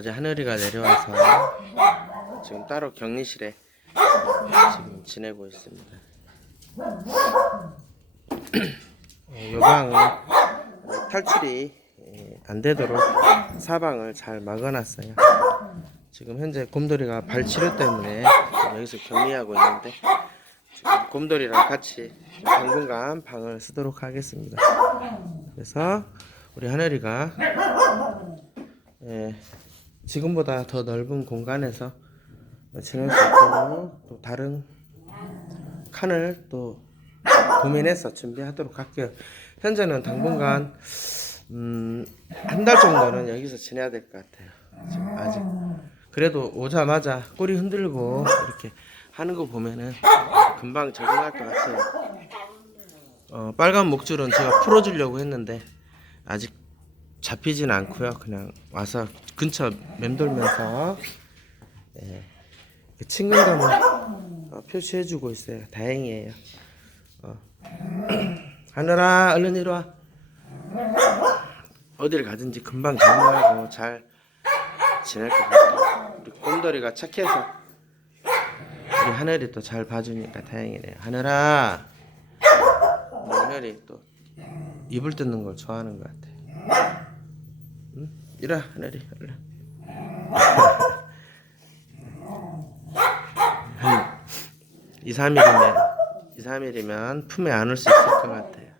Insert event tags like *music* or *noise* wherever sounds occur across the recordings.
어제 하늘이가 내려와서 지금 따로 격리실에 지금 지내고 있습니다. 어, 요방은 어, 탈출이 예, 안 되도록 사방을 잘 막아놨어요. 지금 현재 곰돌이가 발 치료 때문에 여기서 격리하고 있는데 지금 곰돌이랑 같이 당분간 방을 쓰도록 하겠습니다. 그래서 우리 하늘이가 예, 지금보다 더 넓은 공간에서 지낼 수 있도록 또 다른 칸을 또 고민해서 준비하도록 할게요. 현재는 당분간 음, 한 달 정도는 여기서 지내야 될 것 같아요. 아직 그래도 오자마자 꼬리 흔들고 이렇게 하는 거 보면은 금방 적응할 것 같아요. 어, 빨간 목줄은 제가 풀어주려고 했는데 아직 잡히진 않고요. 그냥 와서 근처 맴돌면서 예, 그 친근감을 어, 표시해주고 있어요. 다행이에요. 어. *clears throat* 하늘아, 얼른 이리 와. 어딜 가든지 금방 적응하고 잘 지낼 것 같아요. 우리 곰돌이가 착해서 우리 하늘이 또 잘 봐주니까 다행이네요. 하늘아, 하늘이 또 이불 뜯는 걸 좋아하는 것 같아. 하늘이 얼른. 한 2, 3일이면 2, 3일이면 품에 안을 수 있을 것 같아요.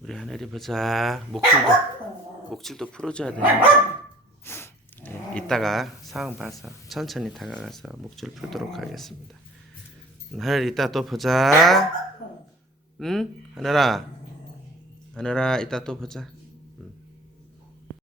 우리 하늘이 보자. 목줄도 목줄도 풀어줘야 되는데. 네, 이따가 상황 봐서 천천히 다가가서 목줄 풀도록 하겠습니다. 하늘 이따 또 보자. 응? 하늘아. 하늘아 이따 또 보자.